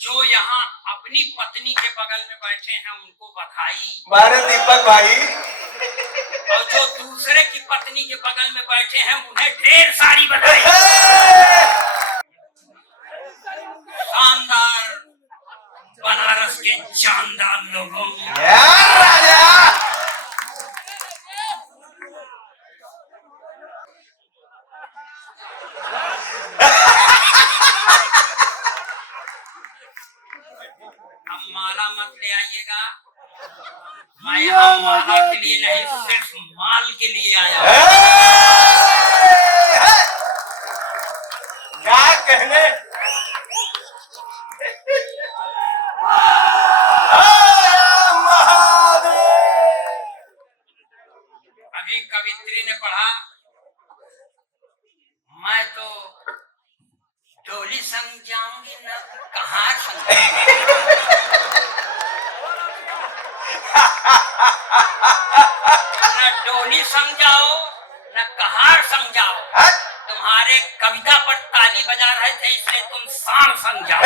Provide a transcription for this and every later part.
जो यहाँ अपनी पत्नी के बगल में बैठे हैं उनको बधाई। मारे दीपक भाई। और जो दूसरे की पत्नी के बगल में बैठे हैं उन्हें ढेर सारी बधाई। शानदार बनारस के जानदार लोगों, राजा अब माला मत ले आइएगा, मैं यहाँ माला के लिए नहीं सिर्फ माल के लिए आया हूँ। क्या कहने अभी कवित्री ने पढ़ा, मैं तो डोली संग जाऊंगी न कहार संग न डोली संग जाओ न कहार संग जाओ। तुम्हारे कविता पर ताली बजा रहे थे इसलिए तुम सांग संग जाओ।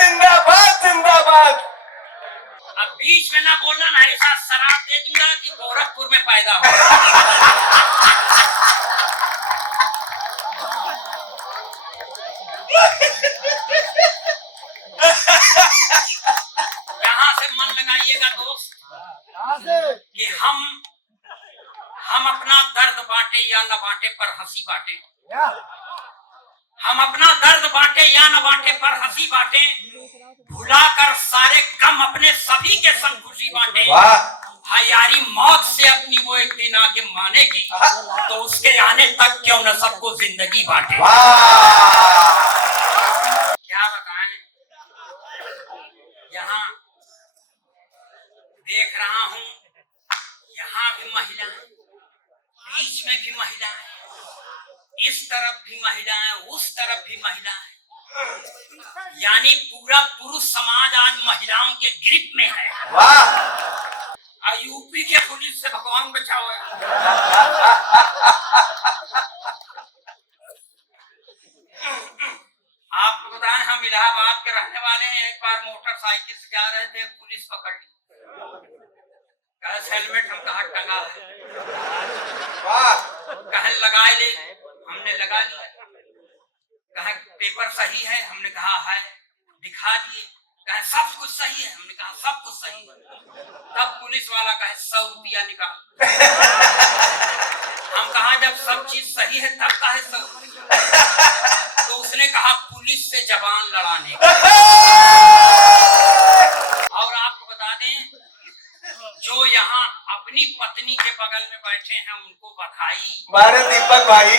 जिंदाबाद जिंदाबाद। अब बीच में ना बोलना, ना ऐसा शराब दे दूंगा कि गोरखपुर में पैदा हो। यहाँ से मन लगाइएगा दोस्त कि हम अपना दर्द बांटे या न बांटे पर हंसी बांटे। हम अपना दर्द बांटे या न बांटे पर हंसी बांटे, भुलाकर सारे गम अपने सभी के संग खुशी बांटे। यारी मौत से अपनी वो एक दिन आगे मानेगी तो उसके आने तक क्यों न सबको जिंदगी बांटे। क्या बताएं, यहाँ देख रहा हूँ, यहाँ भी महिलाएं, बीच में भी महिलाएं, इस तरफ भी महिलाएं, उस तरफ भी महिलाएं, यानी पूरा पुरुष समाज आज महिलाओं के ग्रिप में है। वाह। यूपी के पुलिस से भगवान बचाओ। आपको बताएं, हम इलाहाबाद के रहने वाले हैं। एक बार मोटरसाइकिल से जा रहे थे, पुलिस पकड़ ली, हेलमेट हम कहाँ टंगा है, कहे लगाए ले, हमने लगा लिया। कहा पेपर सही है, हमने कहा है, दिखा दिए। कहे सब कुछ सही है, हमने कहा सब कुछ सही है। तब पुलिस वाला कहे 100 रुपया निकाल। हम कहा जब सब चीज सही है तब कहे 100 रुपया। तो उसने कहा पुलिस से जबान लड़ाने का। और आपको बता दें, जो यहाँ अपनी पत्नी के बगल में बैठे हैं उनको बधाई। मारे दीपक भाई।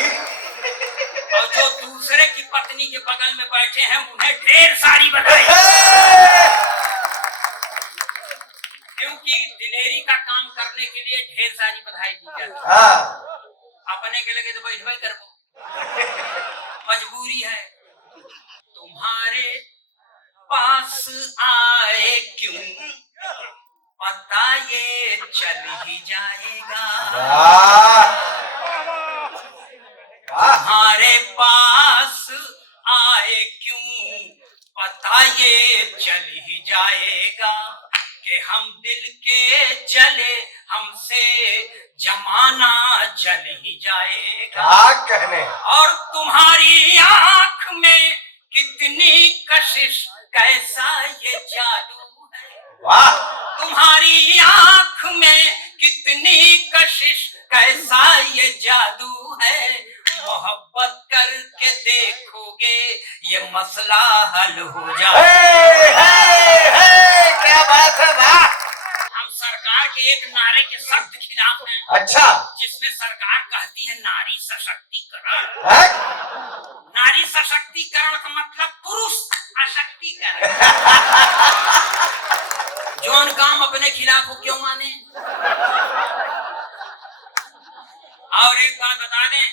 और जो दूसरे की पत्नी के बगल में बैठे हैं उन्हें ढेर सारी बधाई। क्योंकि दिलेरी का काम करने के लिए ढेर सारी बधाई दी जाती है। अपने के लगे तो बैठवाई करबो, मजबूरी है। तुम्हारे पास आए क्यों पता ये चल ही जाएगा। तुम्हारे पास आए क्यों पता ये चल ही जाएगा कि हम दिल के जले हमसे जमाना जल ही जाएगा। क्या कहने। और तुम्हारी आंख में कितनी कशिश कैसा ये जादू है। वाह। तुम्हारी आंख में कितनी कशिश कैसा ये जादू है। मोहब्बत करके देखोगे ये मसला हल हो जाए। क्या बात है। वाह। हम सरकार के एक नारे के सख्त खिलाफ हैं। अच्छा। जिसमें सरकार कहती है नारी सशक्तिकरण। है? नारी सशक्तिकरण का मतलब पुरुष अशक्तिकरण। जौन काम अपने खिलाफ हो क्यों माने। और एक बात बता दें,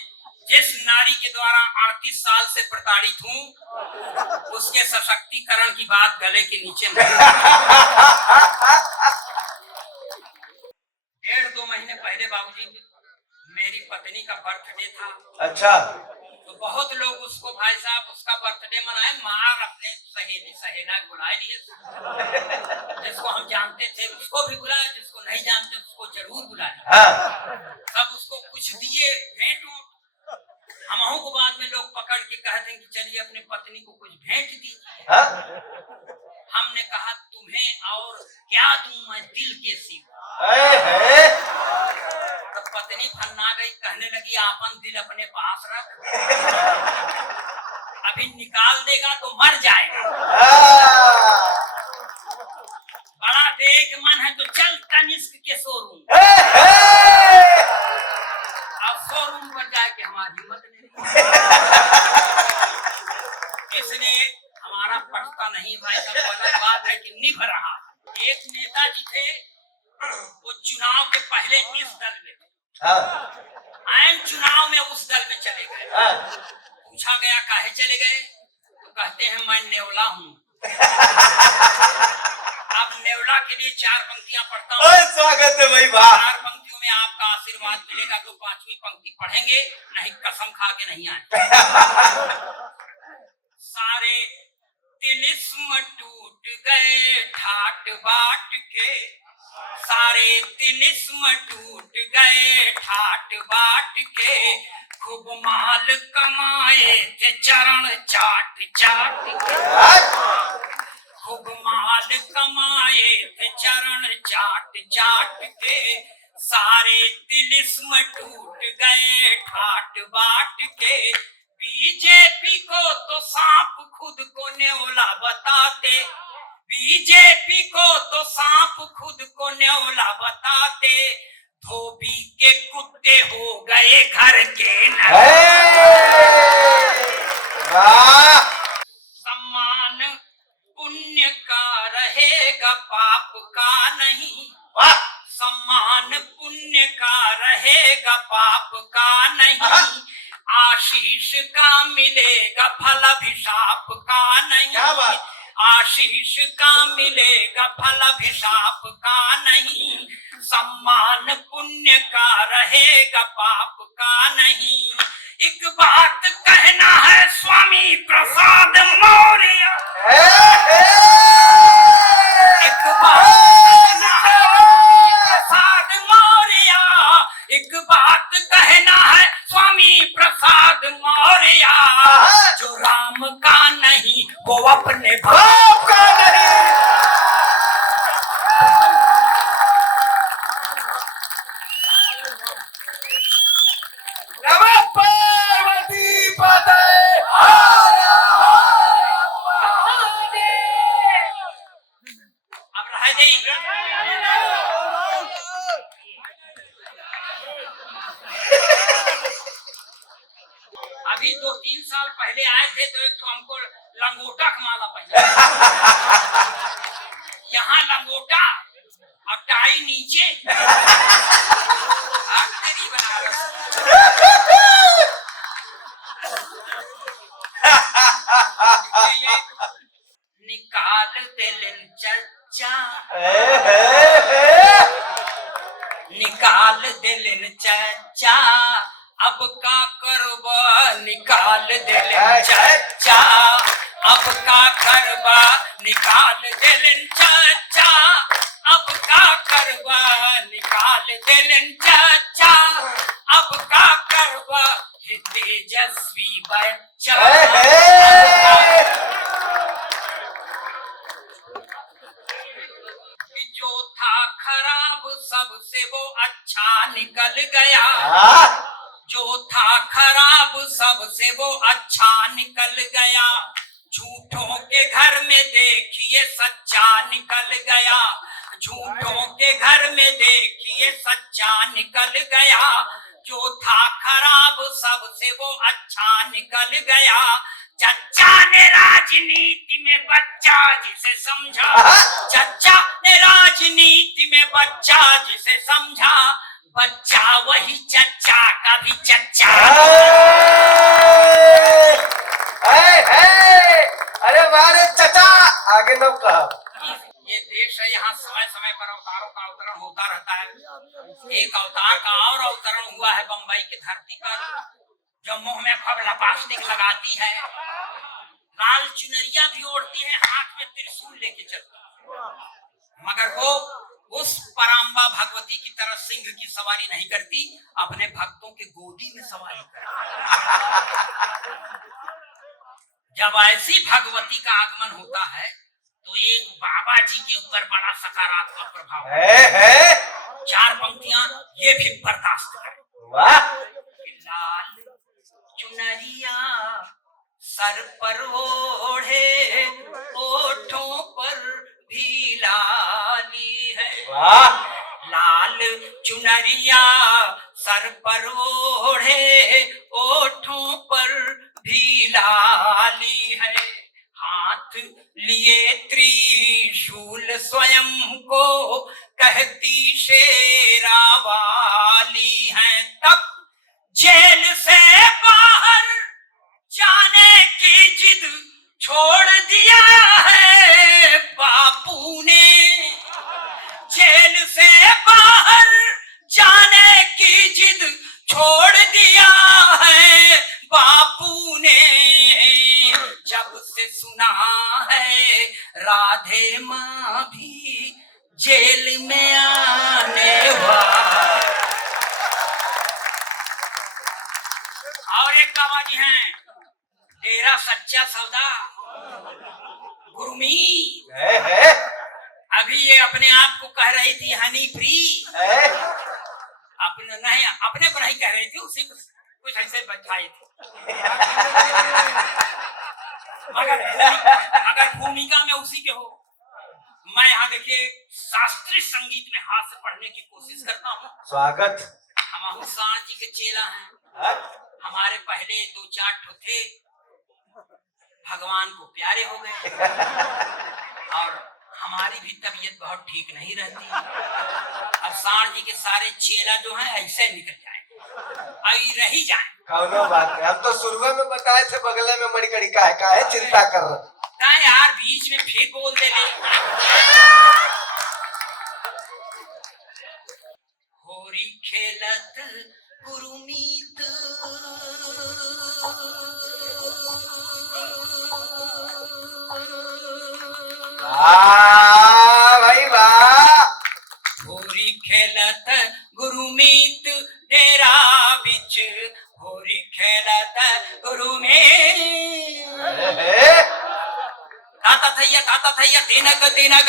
जिस नारी के द्वारा 38 साल से प्रताड़ित हूँ, उसके सशक्तिकरण की बात गले के नीचे नहीं। 1.5-2 महीने पहले बाबूजी मेरी पत्नी का बर्थडे था। अच्छा। तो बहुत लोग उसको, भाई साहब, उसका बर्थडे मनाए, मार अपने सहेली सहेला बुलाए लिए। जिसको हम जानते थे उसको भी बुलाए, जिसको नहीं जानते उसको जरूर बुलाए। हाँ। सब उसको कुछ दिए, भेंट। हमहू को बाद में लोग पकड़ के कहते हैं कि चलिए अपने पत्नी को कुछ भेंट दीजिए। हाँ? हमने कहा तुम्हें और क्या दूं मैं दिल के सिवा। तो पत्नी फन्ना गई, कहने लगी आपन दिल अपने पास रख, अभी निकाल देगा तो मर जाएगा। बड़ा देख मन है तो चल तनिष्क के शोरूम। अब शोरूम पर जाके हमारी हिम्मत नहीं। इसलिए हमारा पटता नहीं भाई साहब, अलग बात है कि निभ रहा। एक नेताजी थे, वो चुनाव के पहले इस दल में थे, आयन चुनाव में उस दल में चले गए। पूछा गया काहे चले गए, तो कहते हैं मैं नेवला हूँ। अब नेवला के लिए 4 पंक्तियां पढ़ता हूँ। स्वागत है भाई, वाह। 4 पंक्तियों में आपका आशीर्वाद मिलेगा तो 5वीं पंक्ति पढ़ेंगे, नहीं कसम खा के नहीं आए। सारे तिलिस्म टूट गए ठाट बाट के, सारे तिलिस्म टूट गए ठाट बाट के, खूब माल कमाए थे चरण चाट चाट के, खूब माल कमाए थे चरण चाट चाट के, सारे तिलिस्म टूट गए ठाट बाट के। बीजेपी को तो सांप खुद को न्योला बताते, बीजेपी को तो सांप खुद को न्योला बताते, धोबी के कुत्ते हो गए घर के न। सम्मान पुण्य का रहेगा पाप का नहीं, सम्मान पुण्य का रहेगा पाप का नहीं, आशीष का मिलेगा फल अभिशाप का नहीं, आशीष का मिलेगा फल अभिशाप का नहीं, सम्मान पुण्य का रहेगा पाप का नहीं। एक बात कहना है स्वामी प्रसाद मौर्य, एक बात कहना है प्रसाद मौर्य, एक बात कहना है स्वामी प्रसाद मौर्य, जो राम का नहीं वो अपने बाप का नहीं। पार्वती पते अब रह गई। अभी 2-3 साल पहले आए थे तो एक तो हमको लंगोटा का माला पहना, यहाँ लंगोटा और टाई नीचे। तेरी बनारस निकाल दिल चच्चा, निकाल दिल चच्चा, अब का करबा निकाल दिल चच्चा, अब का करबा निकाल दिल चच्चा, अब का करबा निकाल दिल चच्चा, अब का करबा तेजस्वी बच्चा। जो था खराब सबसे वो अच्छा निकल गया, जो था खराब सबसे वो अच्छा निकल गया, झूठों के घर में देखिए सच्चा निकल गया, झूठों के घर में देखिए सच्चा निकल गया, जो था खराब सबसे वो अच्छा निकल गया। चच्चा ने राजनीति में बच्चा जिसे समझा, चच्चा ने राजनीति में बच्चा जिसे समझा, बच्चा वही चच्चा का भी चच्चा। अरे मारे चचा आगे न कहा। ये देश है, यहाँ समय समय पर अवतारों का अवतरण होता रहता है। एक अवतार का और अवतरण हुआ है बंबई की धरती पर, जो मुंह में खूब लपास्टिक लगाती है, लाल चुनरिया भी ओढ़ती है, हाथ में त्रिशूल लेके चलती है, मगर वो उस पराम्बा भगवती की तरह सिंह की सवारी नहीं करती, अपने भक्तों के गोदी में सवारी करती। जब ऐसी भगवती का आगमन होता है तो एक बाबा जी के ऊपर बड़ा सकारात्मक प्रभाव है। 4 पंक्तियां ये भी बर्दाश्त करें। वाह। लाल चुनरिया सर पर ओढ़े, ओठों पर भी लाली है। वाह। लाल चुनरिया सर पर ओढ़े, ओठों पर भी लाली है। हाथ लिए त्रिशूल स्वयं को कहती शेरा वाली है। तब जेल से बाहर जाने की जिद छोड़ दिया है बापू ने। जेल से बाहर जाने की जिद छोड़ दिया है बापू ने। जब से सुना है राधे माँ भी जेल में आने वाली। और एक बाबा जी हैं, डेरा सच्चा सौदा गुरमीत। अभी ये अपने आप को कह रही थी हनी फ्री, अपने को नहीं कह रही थी, उसी कुछ ऐसे बैठाए थे। मगर भूमिका में उसी के हो। मैं यहाँ देखिए शास्त्रीय संगीत में हाथ से पढ़ने की कोशिश करता हूँ। स्वागत। हम सांड जी के चेला हैं। हमारे पहले 2-4 ठो थे, भगवान को प्यारे हो गए और हमारी भी तबीयत बहुत ठीक नहीं रहती। अब सांड जी के सारे चेला जो हैं ऐसे निकल जाए, आई रही जाए। कौनो बात नहीं, हम तो शुरू में बताए थे बगले में मणिकड़ी का है चिंता कर रहा यार, बीच में फिर बोल दे ले। होरी खेलत गुरुमीत भाई वाह। होरी खेलत गुरुमीत डेरा बिच, होरी खेलत गुरुमीत। ताता थैया तिनक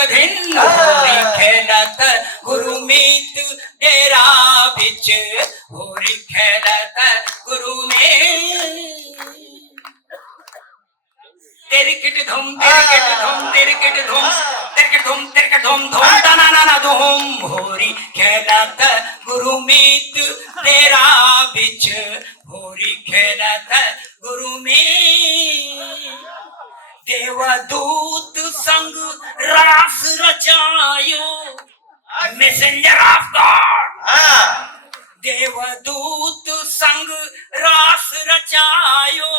धिन। होरी खेलत गुरुमीत डेरा बिच, होरी खेलत गुरुमीत। तिरकिट धूम तिरकिट धूम तिरकिट धूम तिरकिट धूम तिरकिट धूम धूम तना ना धूम। होरी खेलत गुरुमीत डेरा बिच, होरी खेलत गुरुमीत। देवदूत संग रास रचायो, मैसेंजर ऑफ गॉड। देवदूत संग रास रचायो,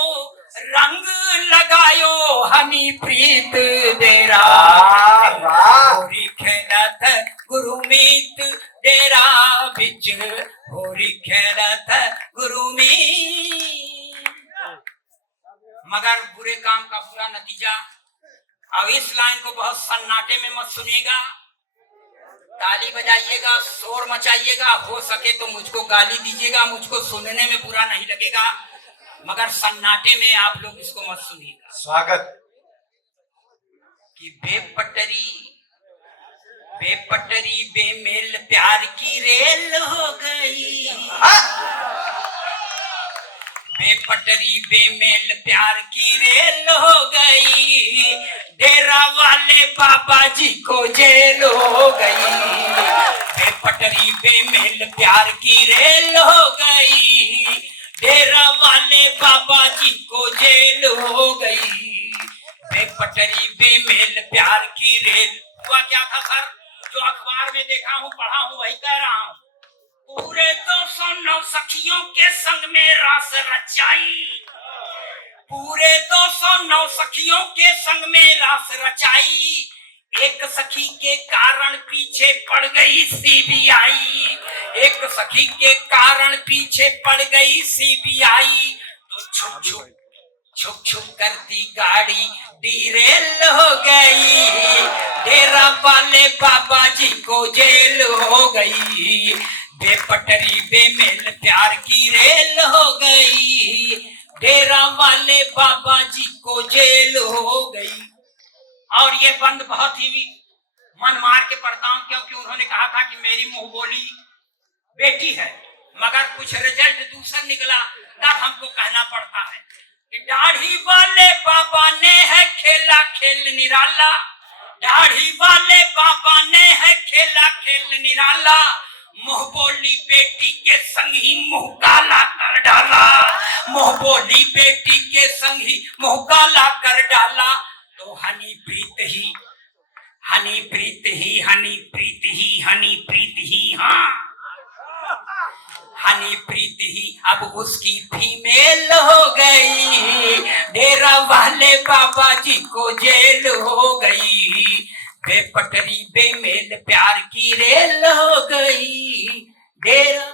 रंग लगायो हनी प्रीत डेरा। होरी खेलत गुरुमीत डेरा बिच, होरी खेलत गुरुमीत। मगर बुरे काम का बुरा नतीजा। अब इस लाइन को बहुत सन्नाटे में मत सुनिएगा, ताली बजाइएगा, शोर मचाइएगा, हो सके तो मुझको गाली दीजिएगा, मुझको सुनने में बुरा नहीं लगेगा, मगर सन्नाटे में आप लोग इसको मत सुनिएगा। स्वागत। कि बेपटरी बेमेल प्यार की रेल हो गई। बेपटरी बेमेल प्यार की रेल हो गई, डेरा वाले बाबा जी को जेल हो गई। बेपटरी बेमेल प्यार की रेल हो गई, डेरा वाले बाबा जी को जेल हो गई। बेपटरी बेमेल प्यार की रेल। हुआ क्या था सर? जो अखबार में देखा हूँ, पढ़ा हूँ, वही कह रहा हूँ। पूरे 209 सखियों के संग में रास रचाई, पूरे 209 सखियों के संग में रास रचाई। एक सखी के कारण पीछे पड़ गई सीबीआई, एक सखी के कारण पीछे पड़ गई सीबीआई। तो छुप छुप छुप छुप करती गाड़ी डीरेल हो गई, डेरा वाले बाबा जी को जेल हो गई। बेपटरी बेमेल प्यार की रेल हो गई, डेरा वाले बाबा जी को जेल हो गई। और ये बंद बहुत ही मन मार के पढ़ता हूं, क्योंकि उन्होंने कहा था कि मेरी मुंह बोली बेटी है, मगर कुछ रिजल्ट दूसरा निकला, तब हमको कहना पड़ता है कि दाढ़ी वाले बाबा ने है खेला खेल निराला, दाढ़ी वाले बाबा ने है खेला खेल निराला। मुंह बोली बेटी के संग ही मुंह काला कर डाला, मुंह बोली बेटी के संग ही मुंह काला कर डाला। तो हनी प्रीत ही, हनी प्रीत ही, हनी प्रीत ही, हनी प्रीत ही, हाँ हनी प्रीत ही अब उसकी फीमेल हो गई, डेरा वाले बाबा जी को जेल हो गई। बेपटरी बेमेल प्यार की रेल हो गई, डेरा